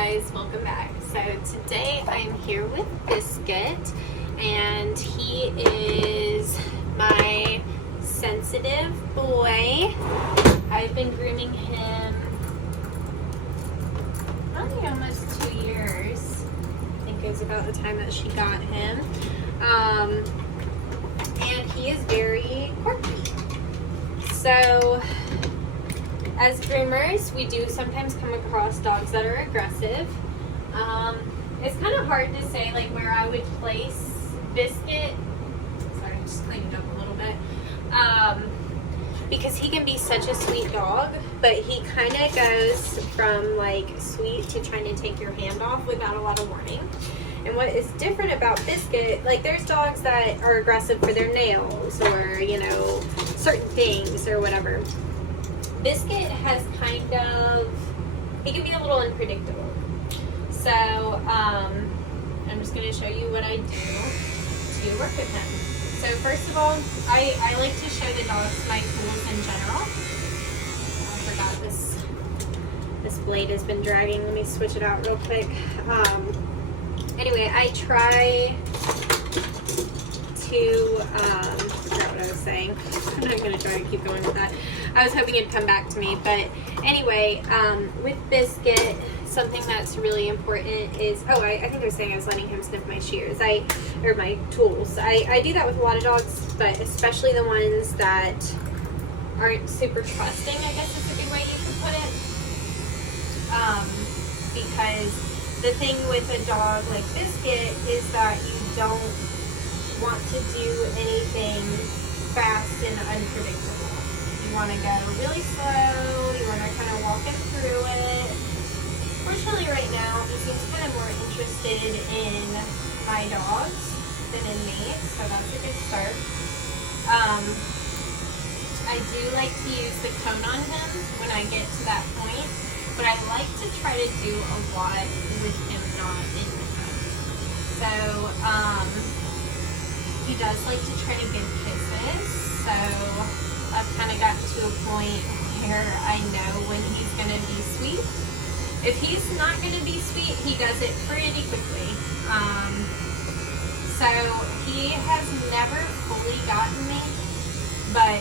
guys, welcome back. So today I'm here with Biscuit, and he is my sensitive boy. I've been grooming him probably almost 2 years. I think it was about the time that she got him. And he is very quirky. So as groomers, we do sometimes come across dogs that are aggressive. It's kind of hard to say like where I would place Biscuit. Sorry, I just cleaned it up a little bit. Because he can be such a sweet dog, but he kind of goes from like sweet to trying to take your hand off without a lot of warning. And what is different about Biscuit, like there's dogs that are aggressive for their nails or, you know, certain things or whatever. Biscuit has kind of, he can be a little unpredictable. So, I'm just going to show you what I do to work with him. So first of all, I like to show the dogs my tools in general. I forgot this blade has been dragging. Let me switch it out real quick. Anyway, I try to, I forgot what I was saying. I'm not going to try to keep going with that. I was hoping it'd come back to me. But anyway, with Biscuit, something that's really important is, I think I was saying I was letting him sniff my shears, or my tools. I do that with a lot of dogs, but especially the ones that aren't super trusting, I guess is a good way you could put it. Because the thing with a dog like Biscuit is that you don't want to do anything fast and unpredictable. You want to go really slow, you want to kind of walk him through it. Fortunately right now, he seems kind of more interested in my dogs than in me, so that's a good start. I do like to use the cone on him when I get to that point, but I like to try to do a lot with him not in the cone. So, he does like to try to give kisses, so I've kind of gotten to a point where I know when he's going to be sweet. If he's not going to be sweet, he does it pretty quickly. So he has never fully gotten me, but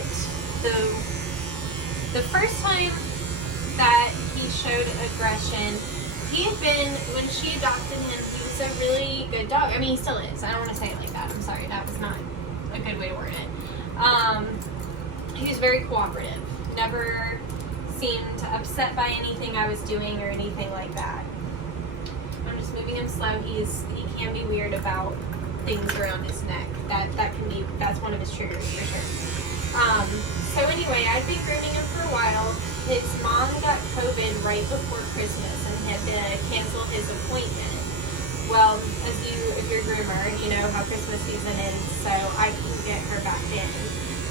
the first time that he showed aggression, he had been, when she adopted him, he was a really good dog. I mean, he still is. I don't want to say it like that. I'm sorry. That was not a good way to word it. He was very cooperative. Never seemed upset by anything I was doing or anything like that. I'm just moving him slow. He can be weird about things around his neck. That's one of his triggers for sure. So anyway, I've been grooming him for a while. His mom got COVID right before Christmas and had to cancel his appointment. Well, if you're a groomer, you know how Christmas season is, so I couldn't get her back in.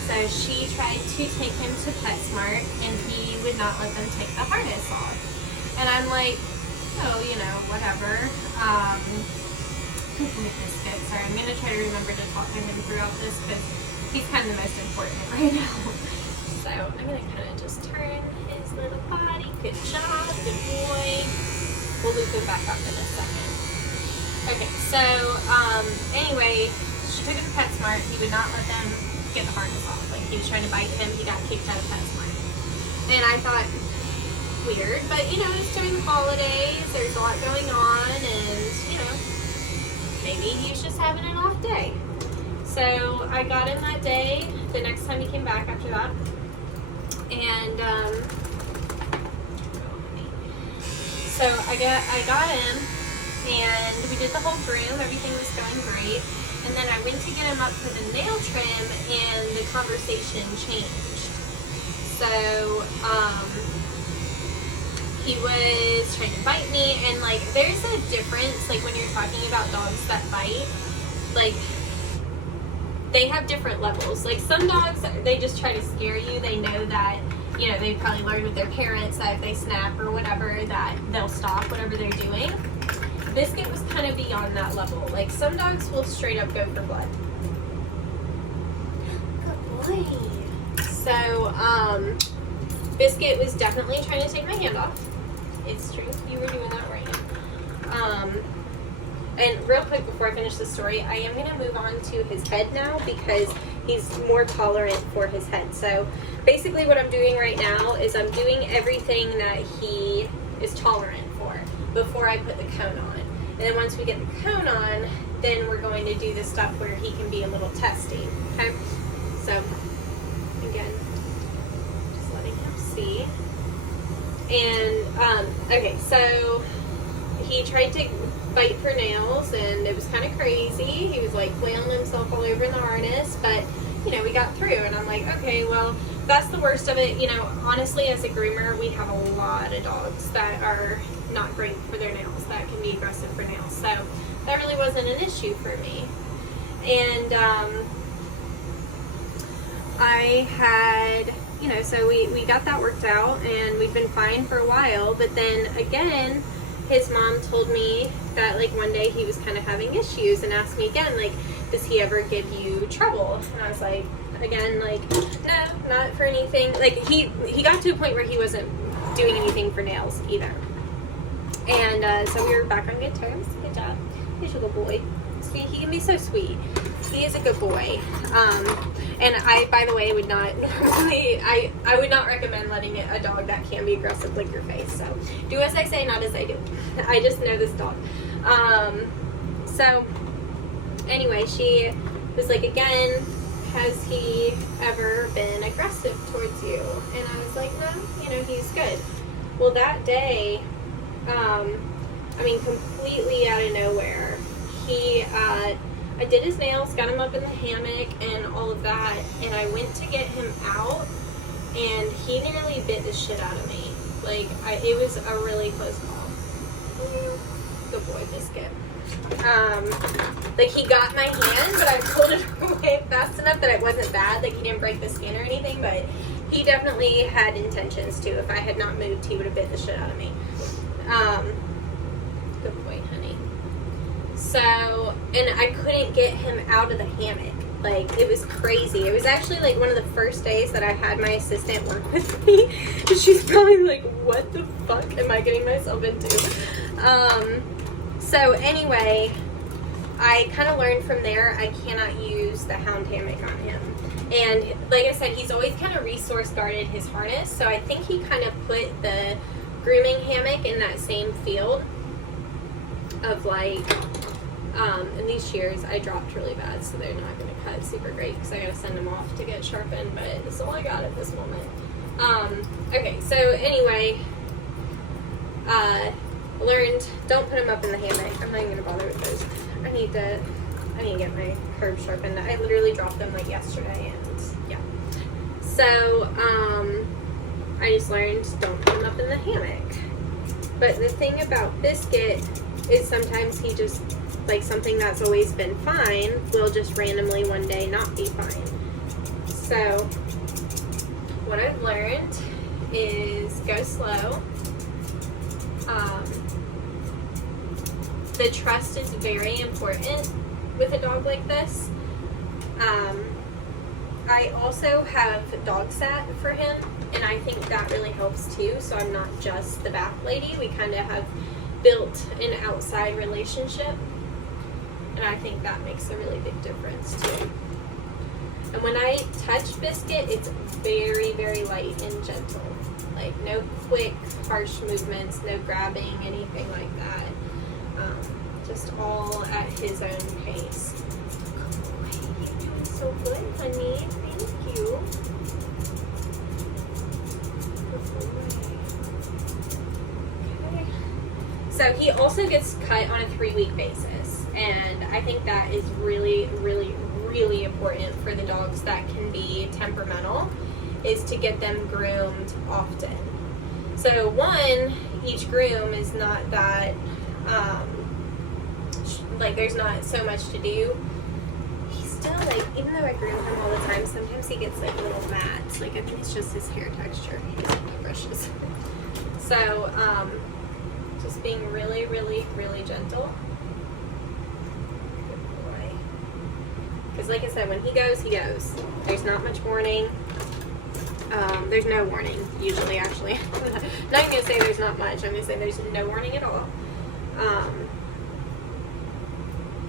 So she tried to take him to PetSmart, and he would not let them take the harness off. And I'm like, oh, you know, whatever. Biscuit. Sorry, I'm going to try to remember to talk to him throughout this because he's kind of the most important right now. So I'm going to kind of just turn his little body. Good job, good boy. We'll loop him back up in a second. Okay, so anyway, she took him to PetSmart. He would not let them get the harness off. Like, he was trying to bite him. He got kicked out of PetSmart. And I thought, weird. But, you know, it's during the holidays. There's a lot going on. And, you know, maybe he's just having an off day. So I got him that day. The next time he came back after that. And, so I got him. And we did the whole groom. Everything was going great. And then I went to get him up for the nail trim, and the conversation changed. So, he was trying to bite me, and like, there's a difference, like, when you're talking about dogs that bite, like, they have different levels. Like, some dogs, they just try to scare you. They know that, you know, they've probably learned with their parents that if they snap or whatever, that they'll stop whatever they're doing. Biscuit was kind of beyond that level. Like, some dogs will straight up go for blood. Good boy. So, Biscuit was definitely trying to take my hand off. It's true. You were doing that right. And real quick before I finish the story, I am going to move on to his head now because he's more tolerant for his head. So basically what I'm doing right now is I'm doing everything that he is tolerant for before I put the cone on. And then once we get the cone on, then we're going to do the stuff where he can be a little testy. Okay? So, again, just letting him see. And, okay, so he tried to bite for nails, and it was kind of crazy. He was, like, flailing himself all over in the harness, but, you know, we got through. And I'm like, okay, well, that's the worst of it. You know, honestly, as a groomer, we have a lot of dogs that are not great for their nails, that can be aggressive for nails. So that really wasn't an issue for me. And I had, you know, so we got that worked out, and we've been fine for a while. But then again, his mom told me that, like, one day he was kind of having issues and asked me again, like, does he ever give you trouble? And I was like, again, like, no, not for anything. Like, he got to a point where he wasn't doing anything for nails either. And so we were back on good terms. Good job. He's a good boy. See, he can be so sweet. He is a good boy. And I, by the way, would not normally, I would not recommend letting a dog that can be aggressive lick your face. So do as I say, not as I do. I just know this dog. So anyway, she was like, again, has he ever been aggressive towards you? And I was like, no, you know, he's good. Well, that day, I mean, completely out of nowhere, I did his nails, got him up in the hammock and all of that, and I went to get him out, and he nearly bit the shit out of me. Like, it was a really close call. Good boy, Biscuit. Like, he got my hand, but I pulled it away fast enough that it wasn't bad. Like, he didn't break the skin or anything, but he definitely had intentions to. If I had not moved, he would have bit the shit out of me. Good boy, honey. So, and I couldn't get him out of the hammock. Like, it was crazy. It was actually, like, one of the first days that I had my assistant work with me. She's probably like, what the fuck am I getting myself into? So anyway, I kind of learned from there I cannot use the hound hammock on him. And like I said, he's always kind of resource guarded his harness. So I think he kind of put the grooming hammock in that same field of, like, and these shears I dropped really bad, so they're not going to cut super great because I got to send them off to get sharpened, but it's all I got at this moment. Okay, so anyway, learned don't put them up in the hammock. I'm not even going to bother with those. I need to get my curb sharpened. I literally dropped them like yesterday, and yeah. So, I just learned don't put them up in the hammock. But the thing about Biscuit is sometimes he just, like, something that's always been fine will just randomly one day not be fine. So what I've learned is go slow. The trust is very important with a dog like this. I also have dog sat for him, and I think that really helps too. So I'm not just the bath lady. We kind of have built an outside relationship, and I think that makes a really big difference too. And when I touch Biscuit, it's very, very light and gentle. Like, no quick, harsh movements, no grabbing, anything like that. Just all at his own pace. You're doing so good, honey. Thank you. Okay. So he also gets cut on a 3-week basis, and I think that is really, really, really important for the dogs that can be temperamental, is to get them groomed often. So one, each groom is not that, like, there's not so much to do. He's still, like, even though I groom him all the time, sometimes he gets, like, little mats. Like, I think it's just his hair texture. He doesn't have brushes. So, just being really, really, really gentle. Good boy. Because, like I said, when he goes, he goes. There's not much warning. There's no warning, usually, actually. I'm not even going to say there's not much. I'm going to say there's no warning at all.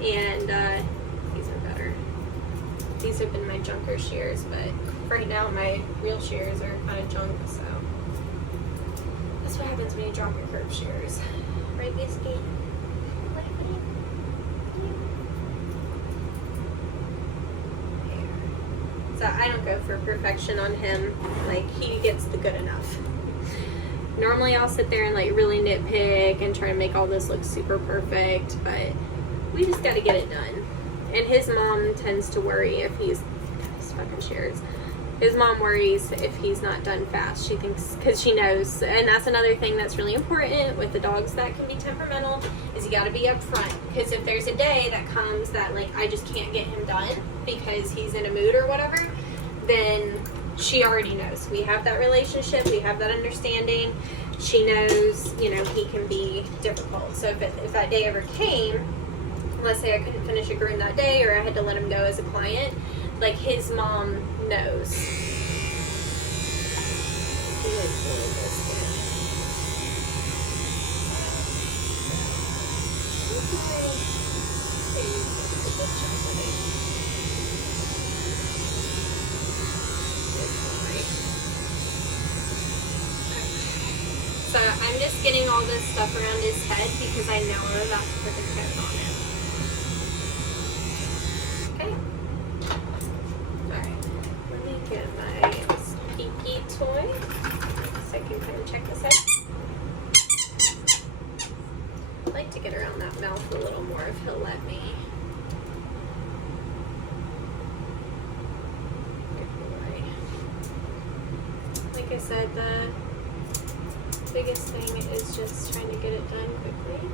and these are better. These have been my junker shears, but right now my real shears are kind of junk, so that's what happens when you drop your curved shears. Right, Biscuit? So I don't go for perfection on him. Like, he gets the good enough. Normally I'll sit there and like really nitpick and try to make all this look super perfect, but we just gotta get it done. And his mom tends to worry if he's fucking shears. His mom worries if he's not done fast. She thinks, because she knows, and that's another thing that's really important with the dogs that can be temperamental, is you gotta be up front. Because if there's a day that comes that like I just can't get him done because he's in a mood or whatever, then she already knows. We have that relationship, we have that understanding. She knows, you know, he can be difficult. So if that day ever came, let's say I couldn't finish a groom that day or I had to let him go as a client, like his mom knows. So I'm just getting all this stuff around his head because I know I'm about to put the coat on him. Okay. Alright. Let me get my squeaky toy so I can kind of check this out. I'd like to get around that mouth a little more if he'll let me. Like I said, the biggest thing is just trying to get it done quickly.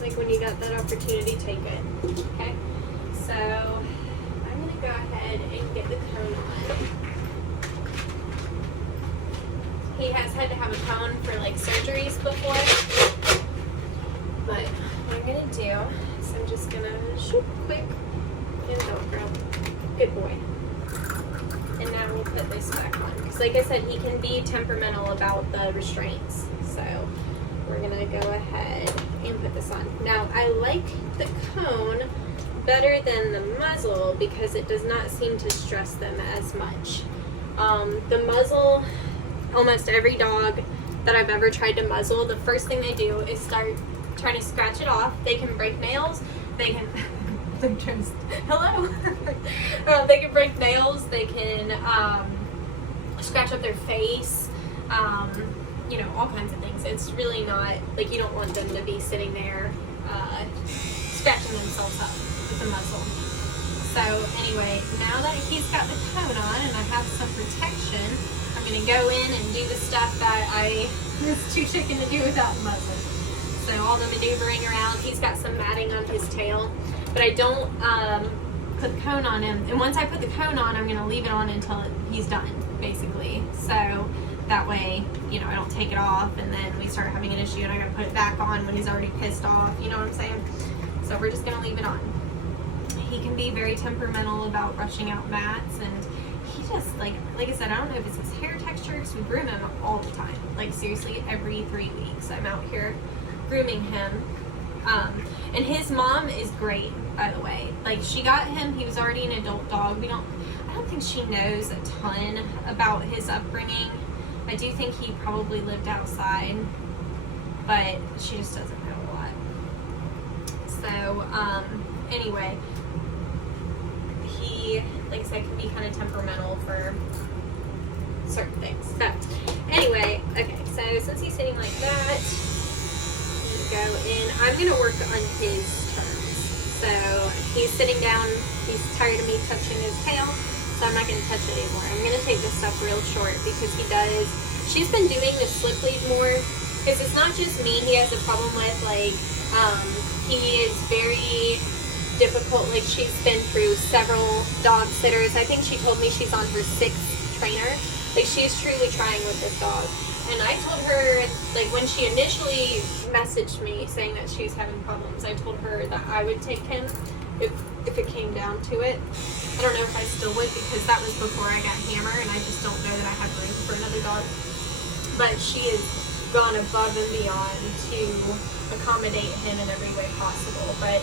Like when you got that opportunity, take it. Okay? So I'm gonna go ahead and get the cone on. He has had to have a cone for like surgeries before. But what I'm gonna do is I'm just gonna shoot quick and Velcro. Good boy. And now we'll put this back on. Because like I said, he can be temperamental about the restraints. So we're going to go ahead and put this on. Now, I like the cone better than the muzzle because it does not seem to stress them as much. The muzzle, almost every dog that I've ever tried to muzzle, the first thing they do is start trying to scratch it off. They can break nails. They can... Hello. They can break nails. They can scratch up their face. You know, all kinds of things. It's really not like you don't want them to be sitting there scratching themselves up with the muzzle. So anyway, now that he's got the cone on and I have some protection, I'm gonna go in and do the stuff that I was too chicken to do without the muzzle. So all the maneuvering around. He's got some matting on his tail. But I don't put the cone on him. And once I put the cone on, I'm going to leave it on until he's done, basically. So that way, you know, I don't take it off and then we start having an issue and I got to put it back on when he's already pissed off. You know what I'm saying? So we're just going to leave it on. He can be very temperamental about rushing out mats. And he just, like I said, I don't know if it's his hair texture because we groom him all the time. Like, seriously, every 3 weeks I'm out here grooming him. And his mom is great, by the way. Like, she got him, he was already an adult dog. I don't think she knows a ton about his upbringing. I do think he probably lived outside, but she just doesn't know a lot. So, anyway, he, like I said, can be kind of temperamental for certain things. So, anyway, okay, so since he's sitting like that, go in. I'm going to work on his terms. So he's sitting down, he's tired of me touching his tail, so I'm not going to touch it anymore. I'm going to take this stuff real short because she's been doing the slip lead more because it's not just me he has a problem with. Like, he is very difficult. Like, she's been through several dog sitters. I think she told me she's on her 6th trainer. Like, she's truly trying with this dog. And I told her, like, when she initially messaged me saying that she was having problems, I told her that I would take him if it came down to it. I don't know if I still would because that was before I got Hammer and I just don't know that I have room for another dog. But she is gone above and beyond to accommodate him in every way possible. But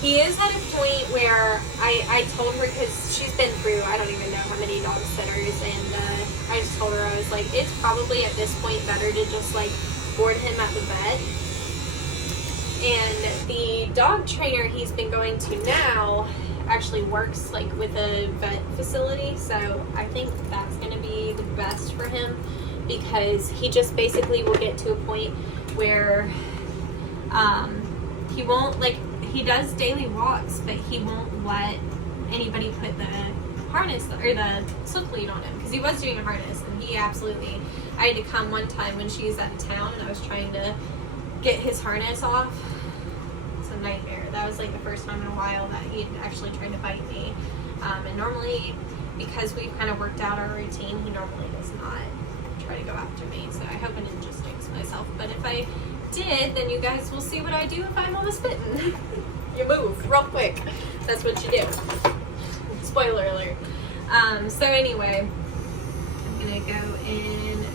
he is at a point where I told her, because she's been through, I don't even know how many dog sitters, and I just told her, I was like, it's probably at this point better to just like board him at the vet. And the dog trainer he's been going to now actually works like with a vet facility, so I think that's going to be the best for him, because he just basically will get to a point where he won't, like, he does daily walks, but he won't let anybody put the harness or the silk lead on him, because he was doing a harness, and he absolutely, I had to come one time when she was out of town and I was trying to get his harness off. It's a nightmare. That was like the first time in a while that he'd actually tried to bite me, and normally, because we've kind of worked out our routine, he normally does not try to go after me, so I hope I didn't just jinx myself. But if I did, then you guys will see what I do if I'm almost bitten. You move real quick. That's what you do. Spoiler alert. So anyway, I'm gonna go in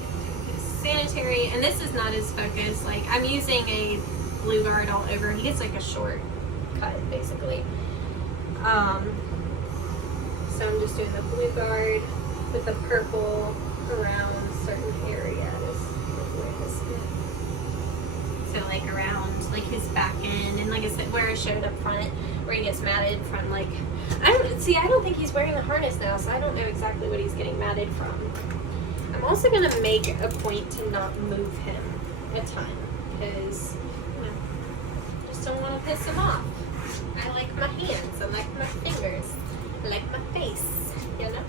sanitary, and this is not as focused. Like, I'm using a blue guard all over. He gets like a short cut basically. So I'm just doing the blue guard with the purple around certain areas. So like around like his back end, and like I said, where I showed up front, where he gets matted from, like, I don't think he's wearing the harness now, so I don't know exactly what he's getting matted from. I'm also gonna make a point to not move him a ton, because I just don't want to piss him off. I like my hands, I like my fingers, I like my face, you know?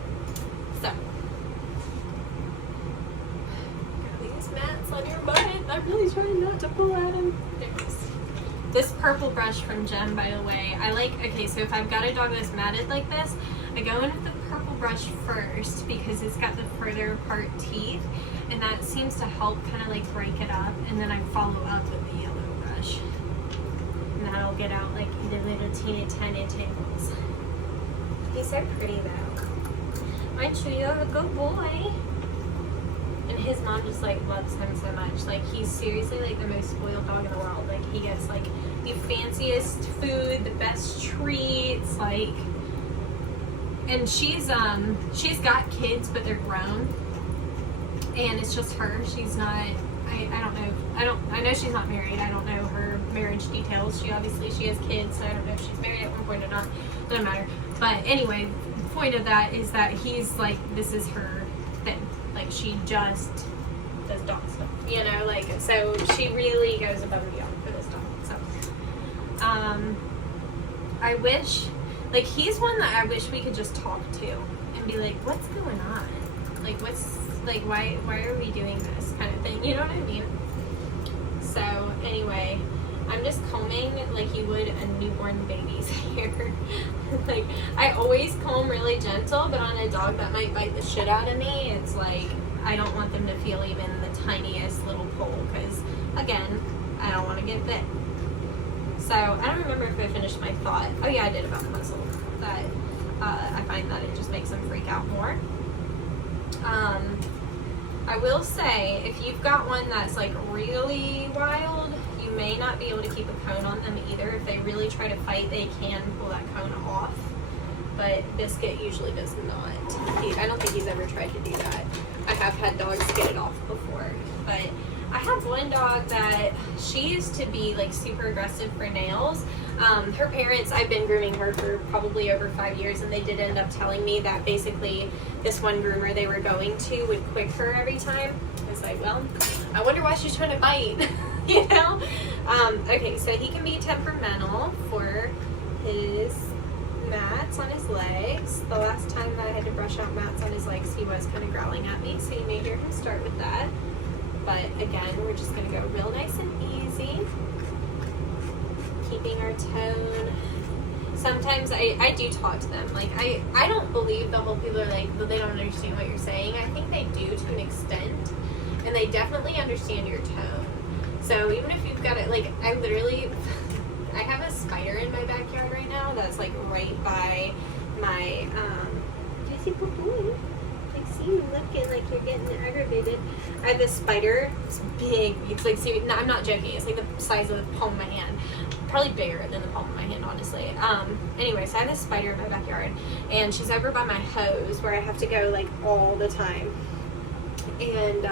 So these mats on your butt. I'm really trying not to pull at him. This purple brush from Jem, by the way, I like, okay, so if I've got a dog that's matted like this, I go in with the purple brush first because it's got the further apart teeth, and that seems to help kind of like break it up, and then I follow up with the yellow brush. And that'll get out like the little teeny tiny tangles. He's so pretty though. Aren't you a good boy? And his mom just like loves him so much. Like, he's seriously like the most spoiled dog in the world. Like, he gets like the fanciest food, the best treats, like, and she's got kids, but they're grown, and it's just her. She's not, I know she's not married. I don't know her marriage details. She has kids, so I don't know if she's married at one point or not. Doesn't matter. But anyway, the point of that is that he's like, this is her thing. Like, she just does dog stuff, you know, like, so she really goes above and beyond for this dog. So, I wish, like, he's one that I wish we could just talk to and be like, what's going on? Like, why are we doing this kind of thing? You know what I mean? So, anyway, I'm just combing like you would a newborn baby's hair. Like, I always comb really gentle, but on a dog that might bite the shit out of me, it's like, I don't want them to feel even the tiniest little pull, because, again, I don't want to get bit. So, I don't remember if I finished my thought. Oh yeah, I did, about the muzzle. That I find that it just makes them freak out more. I will say, if you've got one that's like really wild, you may not be able to keep a cone on them either. If they really try to fight, they can pull that cone off. But Biscuit usually does not. I don't think he's ever tried to do that. I have had dogs get it off before. But I have one dog that she used to be like super aggressive for nails. Her parents, I've been grooming her for probably over 5 years, and they did end up telling me that basically this one groomer they were going to would quick her every time. I was like, well, I wonder why she's trying to bite. You know? Okay, so he can be temperamental for his mats on his legs. The last time that I had to brush out mats on his legs, he was kind of growling at me, so you may hear him start with that. But again, we're just going to go real nice and easy, keeping our tone. Sometimes I do talk to them. Like, I don't believe the whole people are like, they don't understand what you're saying. I think they do to an extent, and they definitely understand your tone. So even if you've got it, like, I have a spider in my backyard right now that's like right by my, did I see poo-poo? Like, see you looking like you're getting aggravated. I have this spider. It's big. It's like, see, no, I'm not joking. It's like the size of the palm of my hand. Probably bigger than the palm of my hand, honestly. Anyway, so I have this spider in my backyard, and she's over by my hose where I have to go like all the time. And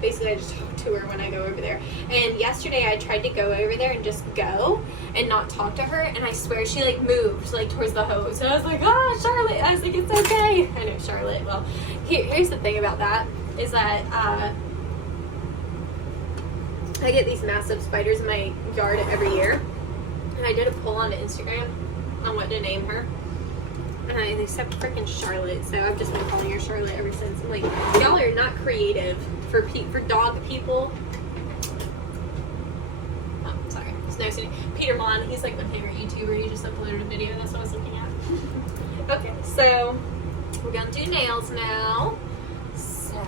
basically I just talk to her when I go over there. And yesterday I tried to go over there and just go and not talk to her, and I swear she like moved like towards the hose, and I was like, oh, Charlotte. I was like, it's okay. I know, Charlotte. Well, here's the thing about that is that I get these massive spiders in my yard every year, and I did a poll on Instagram on what to name her. And they said freaking Charlotte, so I've just been calling her Charlotte ever since. I'm like, y'all are not creative for dog people. Oh, sorry. There's no Peter Milan, he's like my favorite YouTuber. He just uploaded a video. That's what I was looking at. Okay, so we're gonna do nails now. So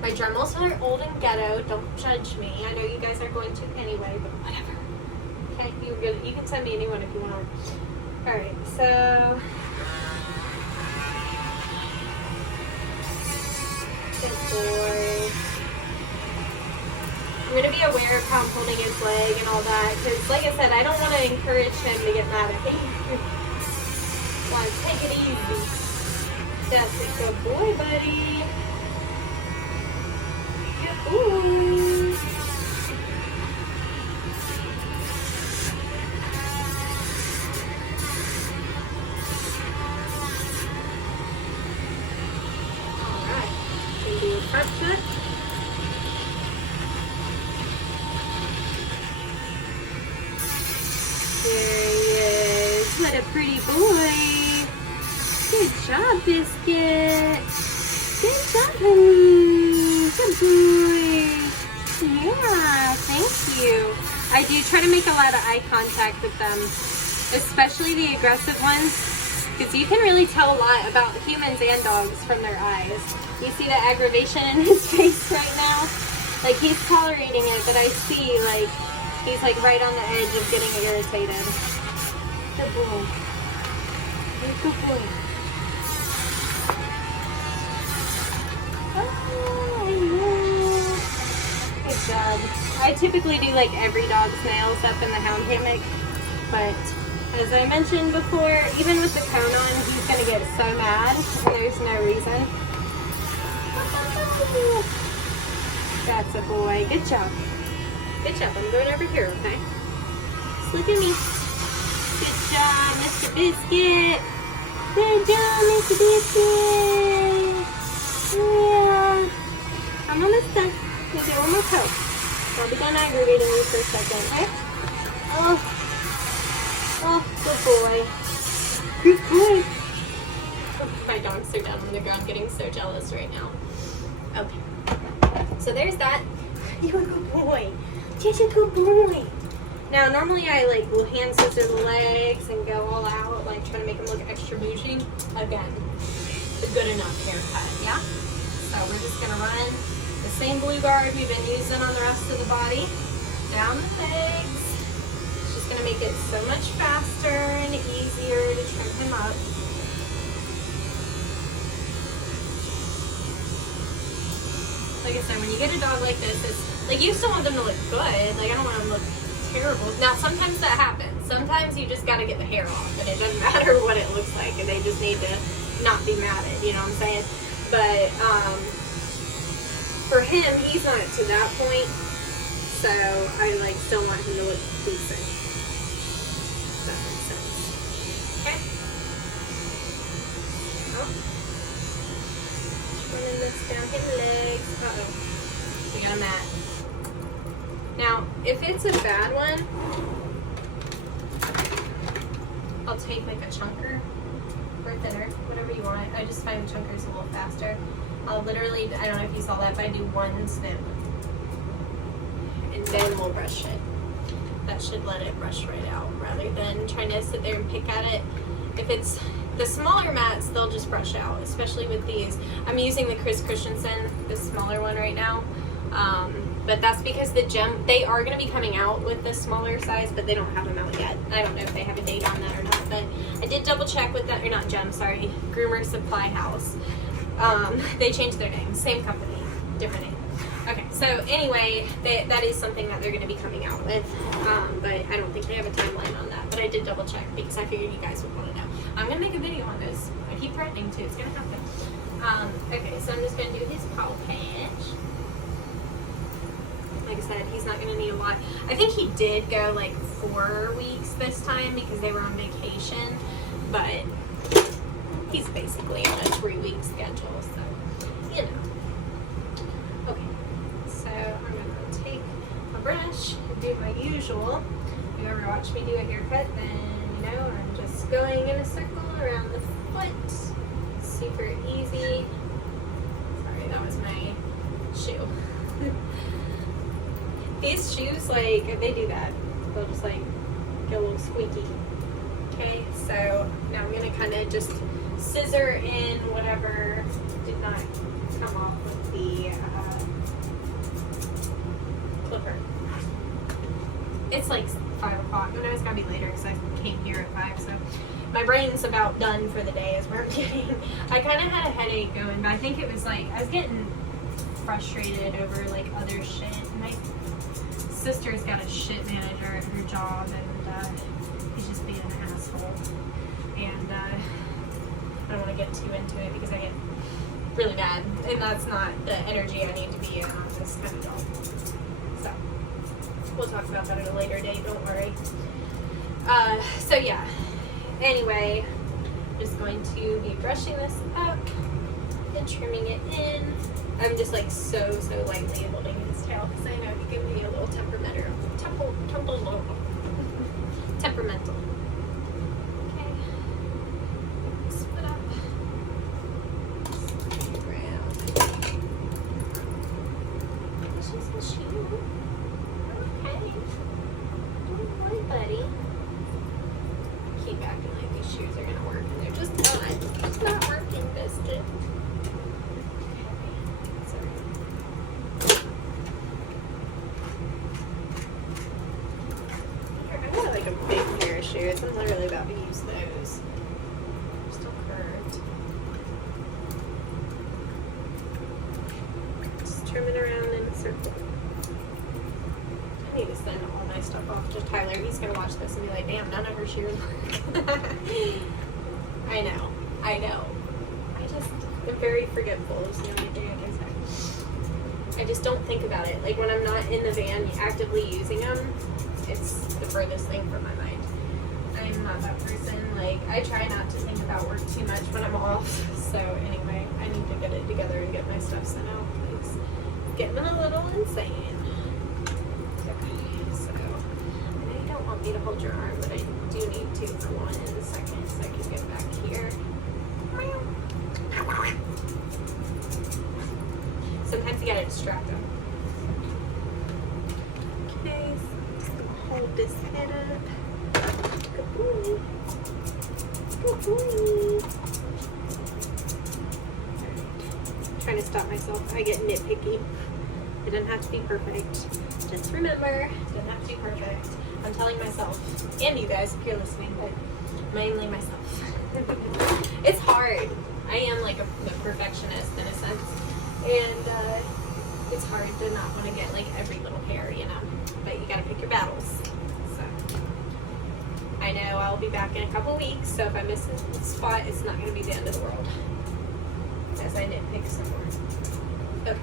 my Dremels are old and ghetto. Don't judge me. I know you guys are going to anyway, but whatever. Okay, you're good. You can send me anyone if you want. Alright, so good boy. I'm going to be aware of how I'm holding his leg and all that, because like I said, I don't want to encourage him to get mad at me. Want to take it easy. That's a good boy, buddy. Good boy. Front foot. There he is. What a pretty boy. Good job, Biscuit. Good job, honey. Good boy. Yeah, thank you. I do try to make a lot of eye contact with them, especially the aggressive ones, because you can really tell a lot about humans and dogs from their eyes. You see the aggravation in his face right now? Like, he's tolerating it, but I see, like, he's, like, right on the edge of getting irritated. Good boy. Good boy. Oh, I know. Good job. I typically do, like, every dog's nails up in the hound hammock, but as I mentioned before, even with the cone on, he's going to get so mad, and there's no reason. That's a boy. Good job. Good job. I'm going over here, okay? Just look at me. Good job, Mr. Biscuit. Good job, Mr. Biscuit. Yeah. I'm almost done. We'll do one more coat. I'll be done aggravating you for a second, okay? Oh. Oh, good boy. Good boy. My dogs are down on the ground getting so jealous right now. Okay. So there's that. You're a good boy. You're a good boy. Now, normally I like will hand scissor the legs and go all out, like trying to make them look extra bougie. Again, a good enough haircut, yeah? So we're just gonna run the same blue guard we've been using on the rest of the body. Down the legs. It's just gonna make it so much faster and easier to trim him up. Like I said, when you get a dog like this, it's like you still want them to look good. Like I don't want them to look terrible. Now sometimes that happens. Sometimes you just gotta get the hair off, and it doesn't matter what it looks like, and they just need to not be matted. You know what I'm saying? But for him, he's not to that point, so I like still want him to look decent. If that makes sense. Okay. Oh. Running this down his legs. Uh-oh. We got a mat. Now, if it's a bad one, I'll take like a chunker or thinner, whatever you want. I just find the chunkers a little faster. I'll literally, I don't know if you saw that, but I do one snip. And then we'll brush it. That should let it brush right out rather than trying to sit there and pick at it. If it's the smaller mats, they'll just brush out, especially with these. I'm using the Chris Christensen, the smaller one right now. But that's because the gem, they are going to be coming out with the smaller size, but they don't have them out yet. I don't know if they have a date on that or not, but I did double check with that, or not Gem, sorry, Groomer Supply House. They changed their name. Same company, different name. Okay, so anyway, that is something that they're going to be coming out with, but I don't think they have a timeline on that. But I did double check because I figured you guys would want to know. I'm going to make a video on this. I keep threatening to. It's going to happen. Okay, so I'm just going to do his paw patch. Like I said, he's not going to need a lot. I think he did go like 4 weeks this time because they were on vacation, but he's basically on a 3-week schedule, so, you know. Okay, so I'm going to take a brush and do my usual. If you ever watch me do a haircut, then you know I'm just going in a circle around the foot. Super easy. Sorry, that was my shoe. These shoes, like, they do that. They'll just, like, get a little squeaky. Okay, so now I'm going to kind of just scissor in whatever did not come off with the clipper. It's like 5 o'clock. I know it's got to be later because I came here at 5, so my brain's about done for the day is where I'm getting. I kind of had a headache going, but I think it was like, I was getting frustrated over like other shit. My sister's got a shit manager at her job, and he's just being an asshole. And I don't want to get too into it because I get really mad, and that's not the energy I need to be in on this kind of job. So we'll talk about that at a later date. Don't worry. So yeah. Anyway, just going to be brushing this up and trimming it in. I'm just like so lightly holding his tail because I know he can be a little temperamental. Temperamental. Okay. Split up. Around. She's a shoe. Okay. Don't worry, buddy. Keep acting like these shoes are gonna work, and they're just not. It's not working, Biscuit. I'm literally about to use those. They're still curved. Just trim it around in a circle. I need to send all my stuff off to Tyler. He's gonna watch this and be like, damn, none of her shoes work. I know. I just am very forgetful is the only thing I can say. I just don't think about it. Like when I'm not in the van actively using them, it's the furthest thing from my mind. I'm not that person. Like, I try not to think about work too much when I'm off. So, anyway, I need to get it together and get my stuff sent out. It's getting a little insane. Okay, so, I know you don't want me to hold your arm, but I do need to for 1 second so I can get back here. Sometimes you gotta distract them. Okay, so I'm gonna hold this head up. Good boy. Trying to stop myself. I get nitpicky. It doesn't have to be perfect. Just remember, it doesn't have to be perfect. I'm telling myself, and you guys if you're listening, but mainly myself. It's hard. I am like a perfectionist in a sense. And it's hard to not want to get like every little hair, you know. But you gotta pick your battles. I know I'll be back in a couple weeks, so if I miss a spot, it's not going to be the end of the world. As I nitpick some more. Okay.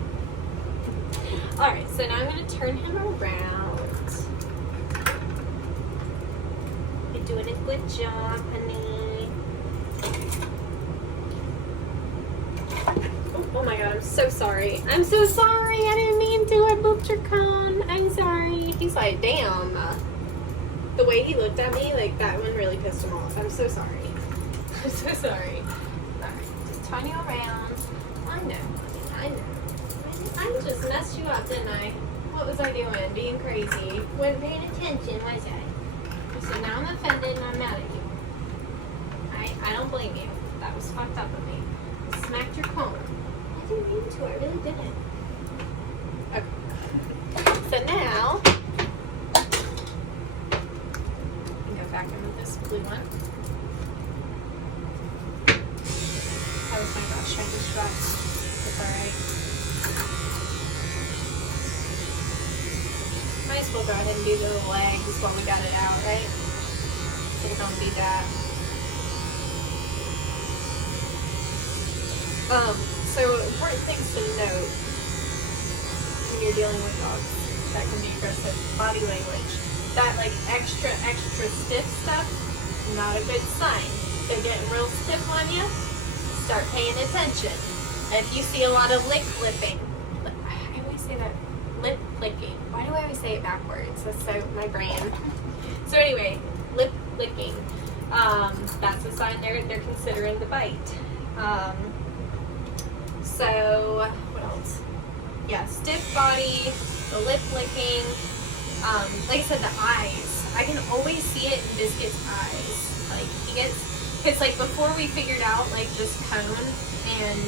Alright, so now I'm going to turn him around. You're doing a good job, honey. Oh my god, I'm so sorry. I'm so sorry. I didn't mean to. I booped your con. I'm sorry. He's like, damn. The way he looked at me, like, that one really pissed him off. I'm so sorry. I'm so sorry. Alright, just turn you around. I know. I just messed you up, didn't I? What was I doing? Being crazy. Wasn't paying attention, was I? So now I'm offended and I'm mad at you. I don't blame you. That was fucked up of me. I smacked your comb. I didn't mean to. I really didn't. Okay. So now... back in with this blue one. That was my brush. I just that. It's alright. Might as well go ahead and do the legs while we got it out, right? So we don't do that. So important things to note when you're dealing with dogs that can be aggressive. Body language. That like extra stiff stuff, not a good sign. They're getting real stiff on you. Start paying attention. If you see a lot of lip flipping, I always say that, lip licking. Why do I always say it backwards? That's so my brain. So anyway, lip licking. That's a sign they're considering the bite. So what else? Yeah, stiff body, the lip licking. Like I said, the eyes. I can always see it in Biscuit's eyes. Like he gets, because like before we figured out like just cone and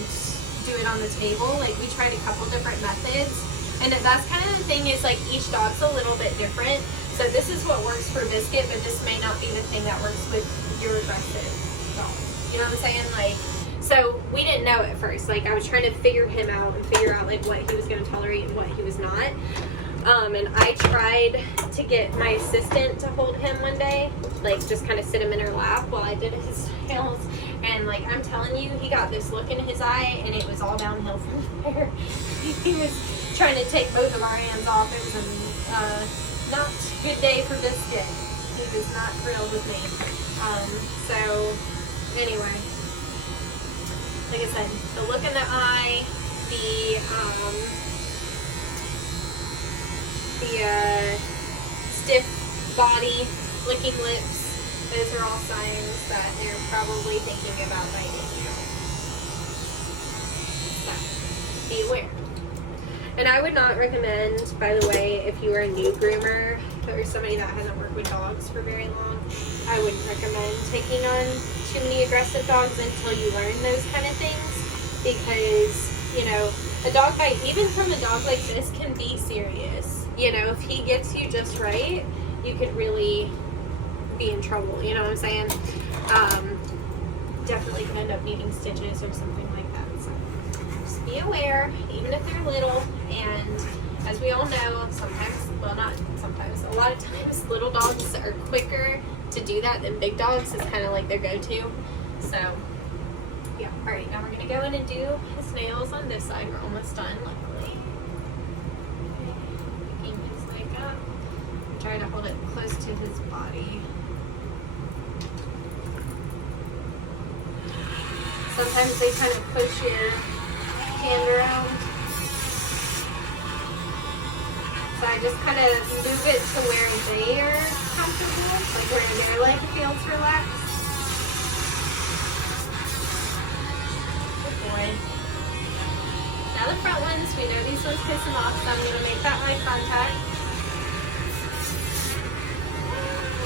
do it on the table, like we tried a couple different methods, and that's kind of the thing is like each dog's a little bit different. So this is what works for Biscuit, but this may not be the thing that works with your aggressive dog. You know what I'm saying? Like, so we didn't know at first. Like I was trying to figure him out and figure out like what he was going to tolerate and what he was not. And I tried to get my assistant to hold him one day, like just kind of sit him in her lap while I did his nails. And like I'm telling you, he got this look in his eye, and it was all downhill from there. He was trying to take both of our hands off. It was a not good day for Biscuit. He was not thrilled with me. So anyway, like I said, the look in the eye, the stiff body, licking lips, those are all signs that they're probably thinking about biting you. So, be aware. And I would not recommend, by the way, if you are a new groomer or somebody that hasn't worked with dogs for very long, I wouldn't recommend taking on too many aggressive dogs until you learn those kind of things, because, you know, a dog bite, even from a dog like this, can be serious. You know, if he gets you just right, you could really be in trouble, you know what I'm saying? Definitely could end up needing stitches or something like that. So just be aware, even if they're little. And as we all know, sometimes, well, not sometimes, a lot of times little dogs are quicker to do that than big dogs. It's kind of like their go-to. So yeah, all right, now we're gonna go in and do his nails on this side. We're almost done, luckily. Picking his leg up. Try to hold it close to his body. Sometimes they kind of push your hand around. So I just kind of move it to where they're comfortable, like where their leg feels relaxed. Good boy. Now the front ones, we know these ones piss them off, so I'm going to make that eye contact.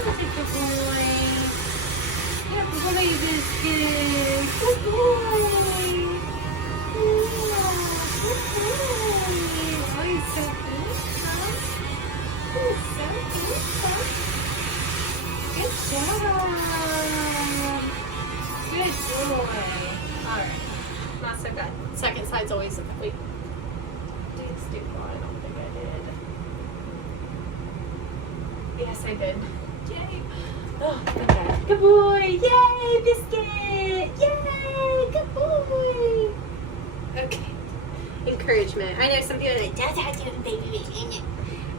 Good boy. Good boy, Biscuit. Good boy. Good boy. Oh, he's so handsome. He's so handsome. Good job. Good boy. Alright. Not so good. Second side's always, wait. Did I stick on? I don't think I did. Yes, I did. Yay. Oh, okay. Good boy. Yay, Biscuit. Yay. Good boy. Okay. Encouragement. I know some people are like, don't do it, baby.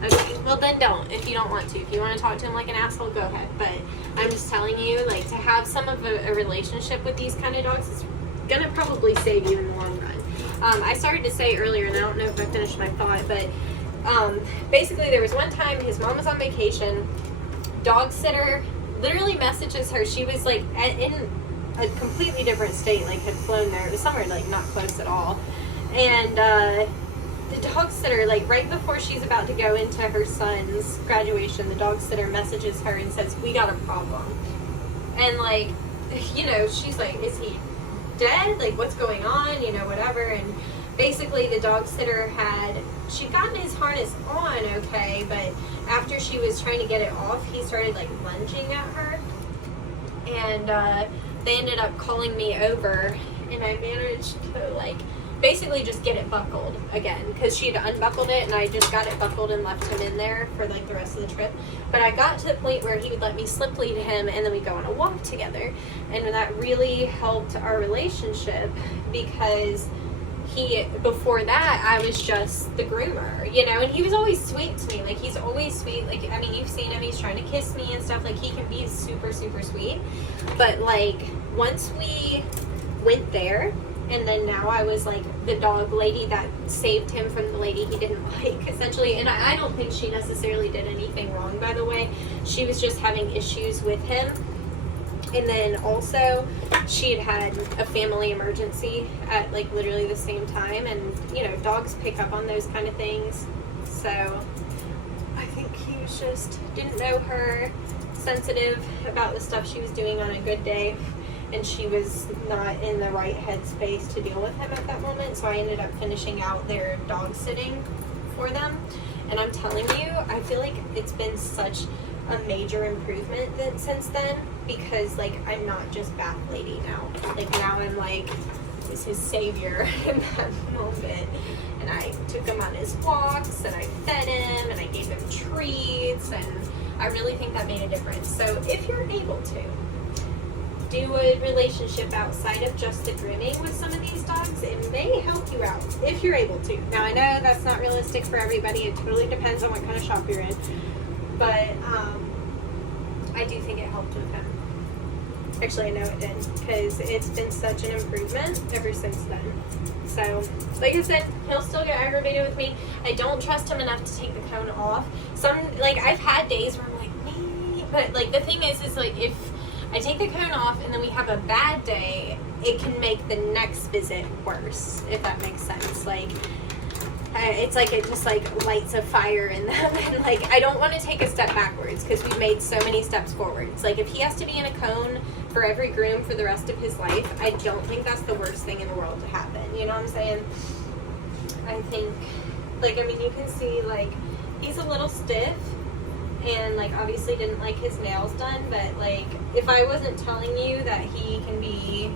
Okay. Well, then don't if you don't want to. If you want to talk to him like an asshole, go ahead. But I'm just telling you, like, to have some of a relationship with these kind of dogs is going to probably save you in the long run. I started to say earlier, and I don't know if I finished my thought, but basically there was one time his mom was on vacation. Dog sitter literally messages her. She was like in a completely different state, like had flown there. It was somewhere like not close at all. And the dog sitter, like right before she's about to go into her son's graduation, the dog sitter messages her and says, "We got a problem." And like, you know, she's like, "Is he dead? Like, what's going on?" You know, whatever. And basically the dog sitter she'd gotten his harness on okay, but after she was trying to get it off, he started like lunging at her, and they ended up calling me over, and I managed to like basically just get it buckled again, because she'd unbuckled it and I just got it buckled and left him in there for like the rest of the trip. But I got to the point where he would let me slip lead him, and then we'd go on a walk together, and that really helped our relationship, because before that, I was just the groomer, you know, and he was always sweet to me. Like, he's always sweet. Like, I mean, you've seen him, he's trying to kiss me and stuff. Like, he can be super, super sweet. But, like, once we went there, and then now I was, like, the dog lady that saved him from the lady he didn't like, essentially. And I don't think she necessarily did anything wrong, by the way. She was just having issues with him. And then also, she had a family emergency at, like, literally the same time. And, you know, dogs pick up on those kind of things. So, I think he was just, didn't know her, sensitive about the stuff she was doing on a good day. And she was not in the right headspace to deal with him at that moment. So I ended up finishing out their dog sitting for them. And I'm telling you, I feel like it's been such a major improvement since then, because like I'm not just bath lady now. Like now I'm like his savior in that moment. And I took him on his walks, and I fed him, and I gave him treats, and I really think that made a difference. So if you're able to do a relationship outside of just the grooming with some of these dogs, it may help you out if you're able to. Now I know that's not realistic for everybody. It totally depends on what kind of shop you're in. But I do think it helped with him. Actually, I know it did, because it's been such an improvement ever since then. So, like I said, he'll still get aggravated with me. I don't trust him enough to take the cone off. Like, I've had days where I'm like, nee. But, like, the thing is like, if I take the cone off and then we have a bad day, it can make the next visit worse, if that makes sense. Like, it's like it just like lights a fire in them, and like I don't want to take a step backwards, because we've made so many steps forwards. Like, if he has to be in a cone for every groom for the rest of his life, I don't think that's the worst thing in the world to happen. You know what I'm saying? I think, like, I mean, you can see like he's a little stiff, and like obviously didn't like his nails done, but like if I wasn't telling you that he can be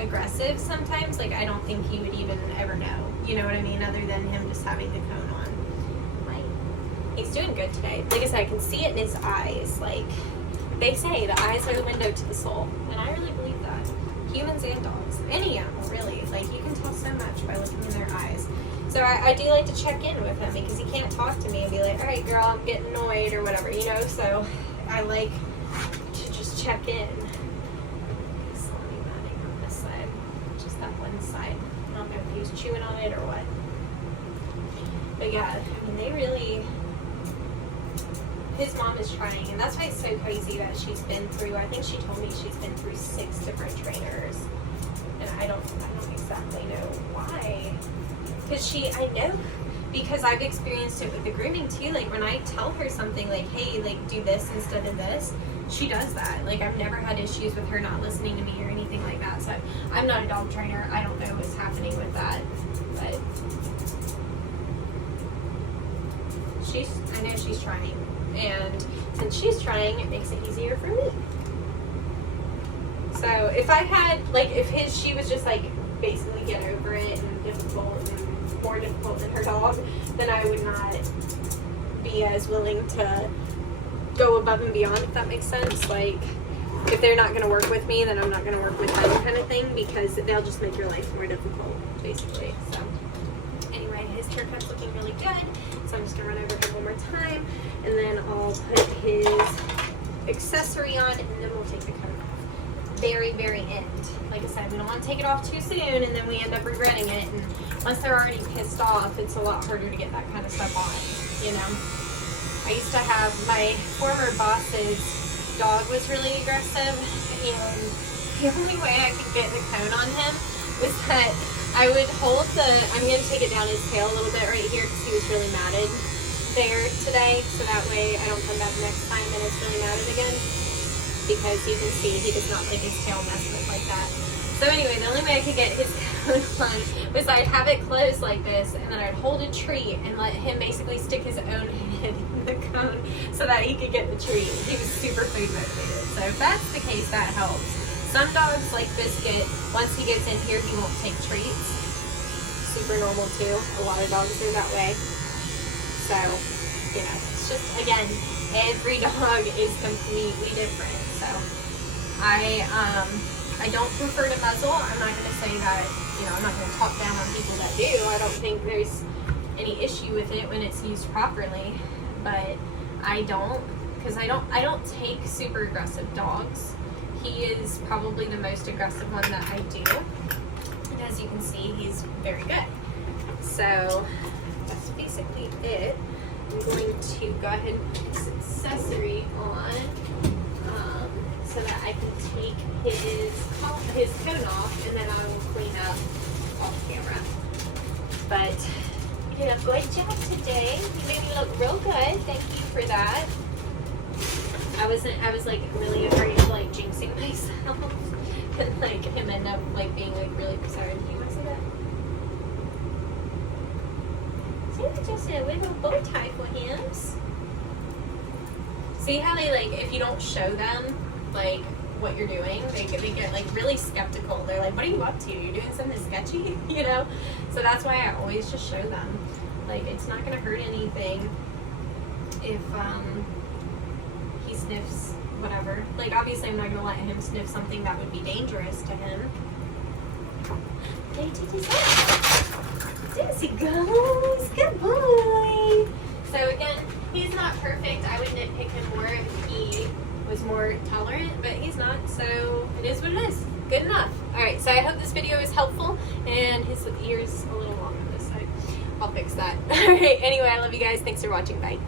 aggressive sometimes, like I don't think he would even ever know, you know what I mean, other than him just having the cone on. Like, he's doing good today. Like I said, I can see it in his eyes. Like, they say the eyes are the window to the soul, and I really believe that. Humans and dogs, any animal really, like you can tell so much by looking in their eyes. So I do like to check in with him, because he can't talk to me and be like, all right girl, I'm getting annoyed or whatever, you know. So I like to just check in. Side. I don't know if he was chewing on it or what. But yeah, I mean, they really, his mom is trying, and that's why it's so crazy that she's been through, I think she told me she's been through 6 different trainers, and I don't exactly know why. Because I know, because I've experienced it with the grooming too. Like, when I tell her something like, hey, like, do this instead of this, she does that. Like, I've never had issues with her not listening to me or anything like that. So I'm not a dog trainer. I don't know what's happening with that. But I know she's trying. And since she's trying, it makes it easier for me. So if I had, like, she was just like, basically get over it and difficult and more difficult than her dog, then I would not be as willing to go above and beyond, if that makes sense. Like, if they're not going to work with me, then I'm not going to work with them, kind of thing, because they'll just make your life more difficult, basically. So anyway, his haircut's looking really good, so I'm just going to run over him one more time, and then I'll put his accessory on, and then we'll take the coat off. Very, very end. Like I said, we don't want to take it off too soon, and then we end up regretting it, and once they're already pissed off, it's a lot harder to get that kind of stuff on, you know? I used to have my former boss's dog was really aggressive, and the only way I could get the cone on him was that I would hold I'm going to take it down his tail a little bit right here, because he was really matted there today, so that way I don't come back next time and it's really matted again, because you can see he does not like his tail messed with like that. So anyway, the only way I could get his cone on was I'd have it closed like this, and then I'd hold a treat and let him basically stick his own head in the cone so that he could get the treat. He was super food motivated. So if that's the case, that helps. Some dogs, like Biscuit, once he gets in here, he won't take treats. Super normal too. A lot of dogs are that way. So, you know, it's just, again, every dog is completely different. So, I don't prefer to muzzle. I'm not going to say that, you know, I'm not going to talk down on people that do. I don't think there's any issue with it when it's used properly. But I don't, because I don't take super aggressive dogs. He is probably the most aggressive one that I do. And as you can see, he's very good. So that's basically it. I'm going to go ahead and put this accessory on so that I can take his coat off, and then I will clean up off camera. But you did a good job today. You made me look real good. Thank you for that. I was like really afraid of like jinxing myself and like him end up like being like really sorry. Do you want to see that? See, just a little bow tie for him. See how they like, if you don't show them like what you're doing, they get like really skeptical. They're like, what are you up to? You're doing something sketchy, you know? So that's why I always just show them. Like, it's not gonna hurt anything if he sniffs whatever. Like, obviously I'm not gonna let him sniff something that would be dangerous to him. There he goes. Good boy. So again, he's not perfect. I would nitpick him more if he was more tolerant, but he's not, so it is what it is. Good enough. Alright, so I hope this video is helpful, and his ear's a little long on this side. I'll fix that. Alright, anyway, I love you guys. Thanks for watching. Bye.